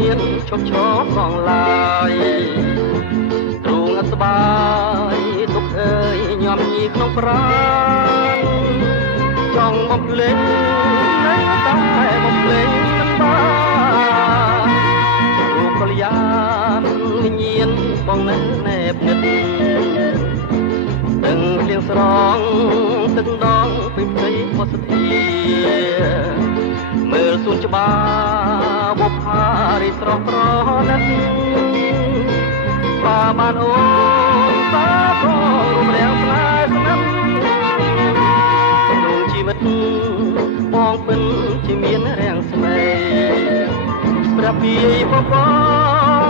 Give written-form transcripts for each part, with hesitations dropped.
មានឈប់ឈរសងឡើយទ្រូងអត់ស្បាយទុកអើយញោមញីក្នុងប្រាណចង់បំភ្លេចនៅតែបំភ្លេចមិនបានរូបកល្យានវិញ្ញាណបងនៅណែបនិតដឹងលៀងស្រងទឹកដងពេញព្រៃផុសធាមើលសួនច្បារបុប្ផារីស្រស់ប្រណិតបានអូនតាក៏រំរាំងផ្លែស្និទ្ធក្នុងជីវិតបងពិនជាមានរាំងស្មេព្រះពីបប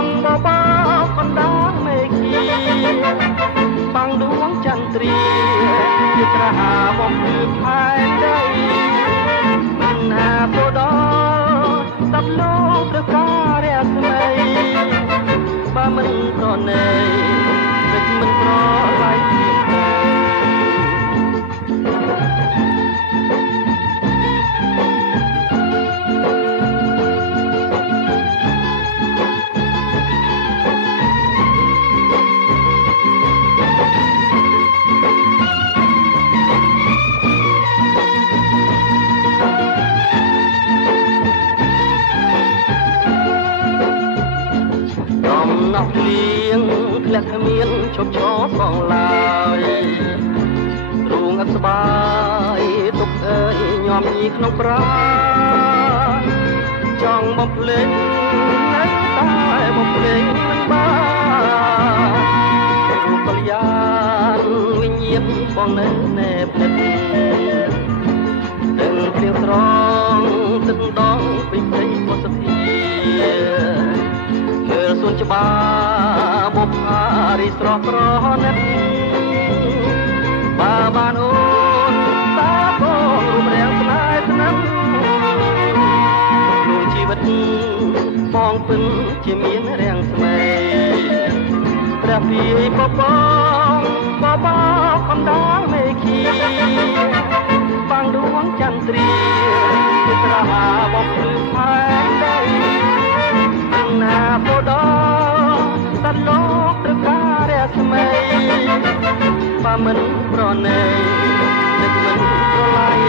ងបកណ្ដាលមេឃីបាំងដួងចន្ទ្រាជាត្រហាបំភ្លឺផែនដីមិនណាទៅដល់ស្ដាប់លោកព្រះការៈស្មីបើមិនប្រណីដឹកមិនប្រឡាយទៀតទេណោះលៀងធ្លាក់គ្មានឈប់ឈរសងឡើយទ្រូងអត់ស្បាយទុកអើយញោមញីក្នុងប្រាណចង់បំភ្លេចនៅតែបំភ្លេចមិនបានរូបកល្យានវិញ្ញាណបងនៅណែបនិតដឹងព្រៀងស្រងទឹកដងពេញព្រៃផុសធាមើលសួនច្បារបុប្ផារីស្រស់ប្រណិតបានអូនតាបងរូបរាងស្នេហ៍ស្និទ្ធក្នុងជីវិតបងពិនជាមានរាំងស្មេព្រះពីបបងកំដាលមេឃីបាំងដួងចន្ទ្រាជាត្រហាបំភ្លឺផែនដីណាទៅដល់ស្ដាប់លោកព្រះការៈស្មីបើមិនប្រណីនឹកមិនប្រឡាយ